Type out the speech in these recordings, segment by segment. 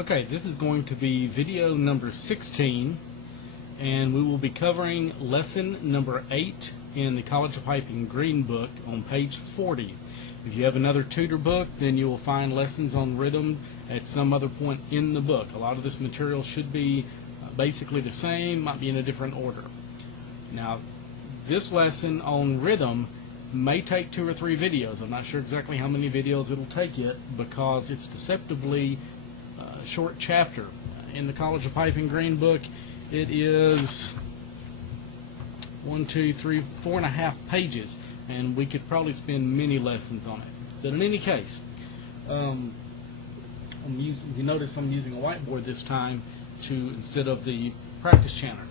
Okay, this is going to be video number 16, and we will be covering lesson number 8 in the College of Piping Green book on page 40. If you have another tutor book, then you will find lessons on rhythm at some other point in the book. A lot of this material should be basically the same, might be in a different order. Now, this lesson on rhythm may take 2 or 3 videos. I'm not sure exactly how many videos it'll take yet because it's deceptively short chapter. In the College of Piping Green book, it is 1, 2, 3, 4.5 pages, and we could probably spend many lessons on it. But in any case, you notice I'm using a whiteboard this time instead of the practice chanter.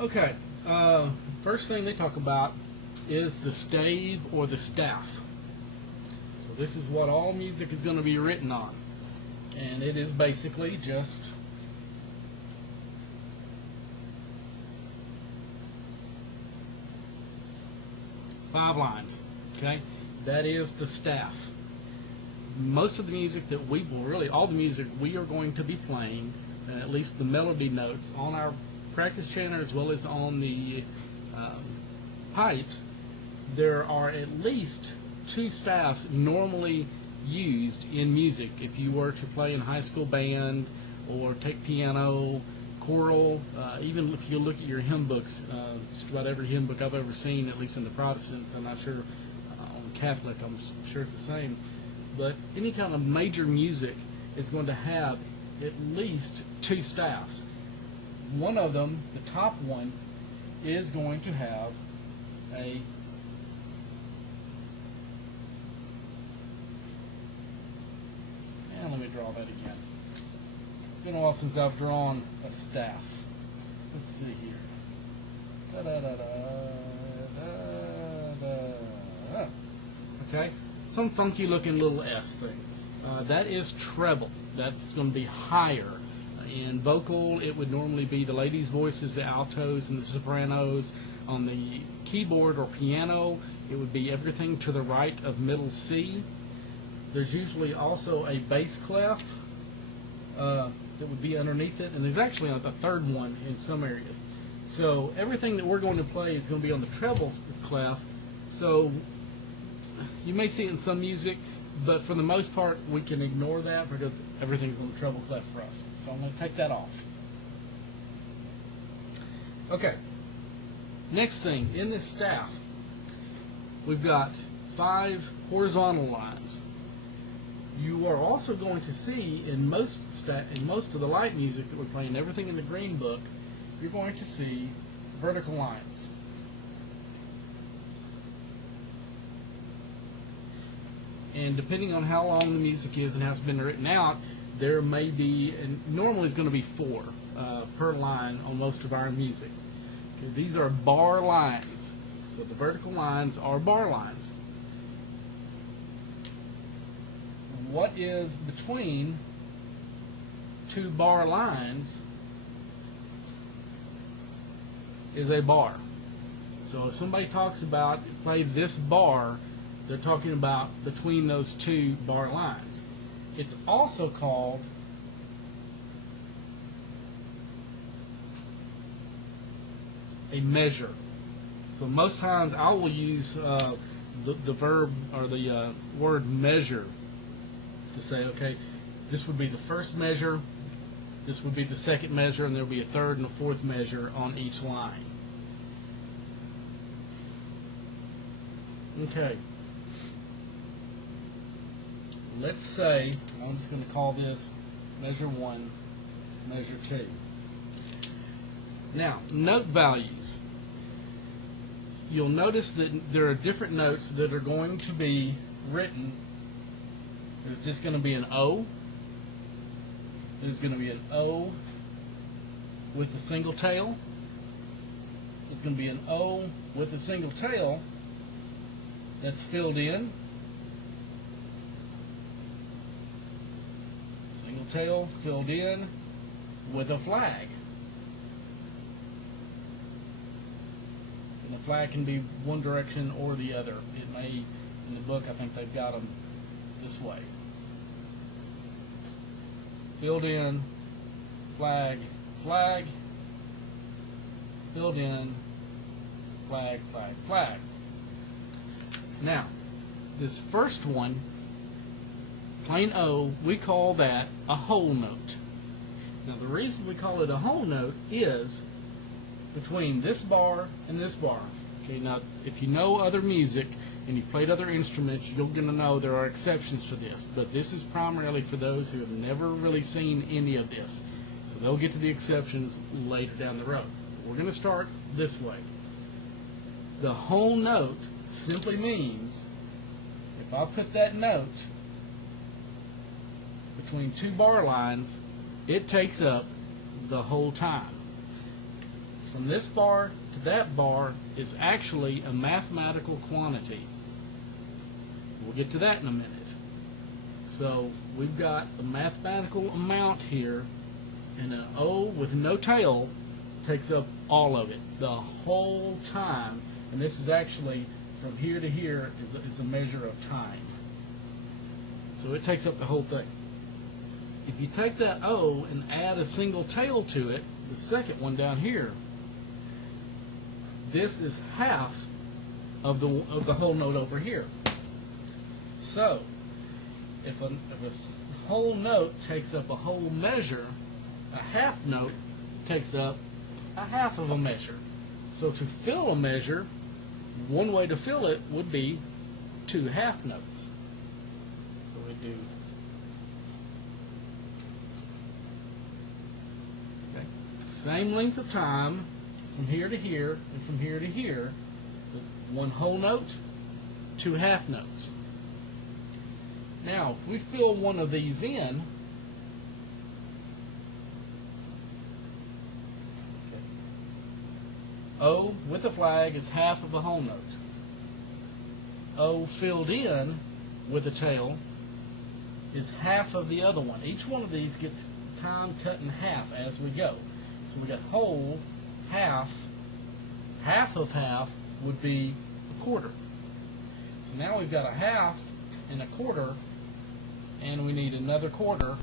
Okay, first thing they talk about is the stave or the staff. So this is what all music is going to be written on, and it is basically just five lines. Okay, that is the staff. Most of the music that all the music we are going to be playing, at least the melody notes on our practice chanter as well as on the pipes, there are at least 2 staffs normally used in music. If you were to play in high school band or take piano, choral, even if you look at your hymn books, just about every hymn book I've ever seen, at least in the Protestants, I'm not sure on Catholic, I'm sure it's the same, but any kind of major music is going to have at least 2 staffs. One of them, the top one, is going to have and let me draw that again. It's been a while since I've drawn a staff. Let's see here. Okay, some funky looking little S thing. That is treble. That's going to be higher. In vocal, it would normally be the ladies' voices, the altos, and the sopranos. On the keyboard or piano, it would be everything to the right of middle C. There's usually also a bass clef that would be underneath it, and there's actually a third one in some areas. So everything that we're going to play is going to be on the treble clef. So you may see it in some music, but for the most part, we can ignore that because everything's on the treble clef for us. So I'm going to take that off. Okay. Next thing, in this staff, we've got 5 horizontal lines. You are also going to see in most of the light music that we're playing, everything in the green book, you're going to see vertical lines. And depending on how long the music is and how it's been written out, there may be, and normally it's going to be 4 per line on most of our music. Okay, these are bar lines. So the vertical lines are bar lines. What is between 2 bar lines is a bar. So if somebody talks about play this bar, they're talking about between those 2 bar lines. It's also called a measure. So most times I will use the verb or the word measure to say, okay, this would be the first measure, this would be the second measure, and there will be a third and a fourth measure on each line. Okay. Let's say, I'm just going to call this measure 1, measure 2. Now, note values. You'll notice that there are different notes that are going to be written. There's just going to be an O. There's going to be an O with a single tail. There's going to be an O with a single tail that's filled in. Single tail filled in with a flag. And the flag can be one direction or the other. It may, in the book, I think they've got them this way. filled in, flag, flag, filled in, flag, flag, flag. Now, this first one, plain O, we call that a whole note. Now, the reason we call it a whole note is between this bar and this bar. Okay, now, if you know other music and you've played other instruments, you're going to know there are exceptions to this, but this is primarily for those who have never really seen any of this. So they'll get to the exceptions later down the road. We're going to start this way. The whole note simply means if I put that note between two bar lines, it takes up the whole time. From this bar to that bar is actually a mathematical quantity. We'll get to that in a minute. So we've got a mathematical amount here, and an O with no tail takes up all of it, the whole time. And this is actually from here to here is a measure of time. So it takes up the whole thing. If you take that O and add a single tail to it, the second one down here, this is half of the whole note over here. So if a whole note takes up a whole measure, a half note takes up a half of a measure. So to fill a measure, one way to fill it would be two half notes. So we do same length of time from here to here and from here to here, one whole note, two half notes. Now, if we fill one of these in, O with a flag is half of a whole note. O filled in with a tail is half of the other one. Each one of these gets time cut in half as we go. So we got whole, half, half of half would be a quarter. So now we've got a half and a quarter, and we need another quarter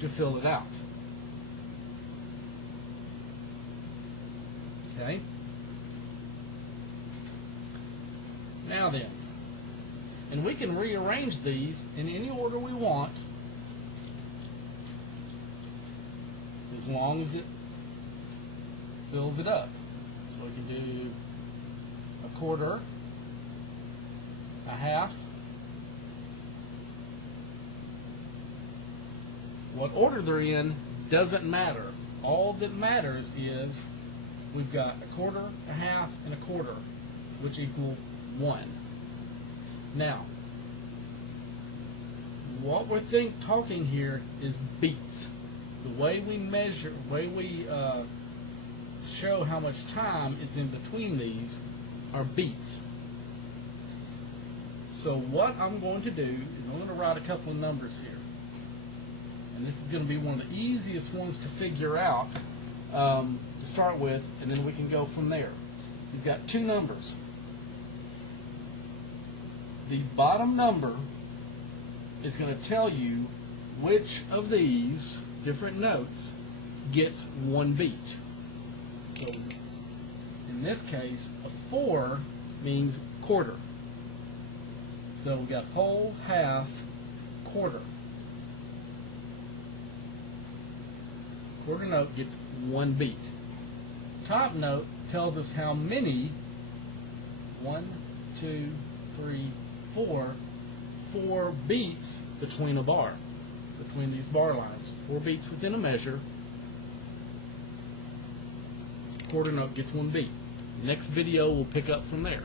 to fill it out. Okay? Now then, and we can rearrange these in any order we want, as long as it fills it up. So we can do a quarter, a half. What order they're in doesn't matter. All that matters is we've got a quarter, a half, and a quarter, which equal 1. Now, what we're talking here is beats. The way we measure, the way we show how much time is in between these are beats. So what I'm going to do is I'm going to write a couple of numbers here. And this is going to be one of the easiest ones to figure out to start with, and then we can go from there. We've got two numbers. The bottom number is going to tell you which of these different notes gets one beat. So in this case, a 4 means quarter. So we got whole, half, quarter. Quarter note gets one beat. Top note tells us how many, 1, 2, 3, 4, 4 beats between a bar, between these bar lines. 4 beats within a measure. Quarter note gets one beat. Next video will pick up from there.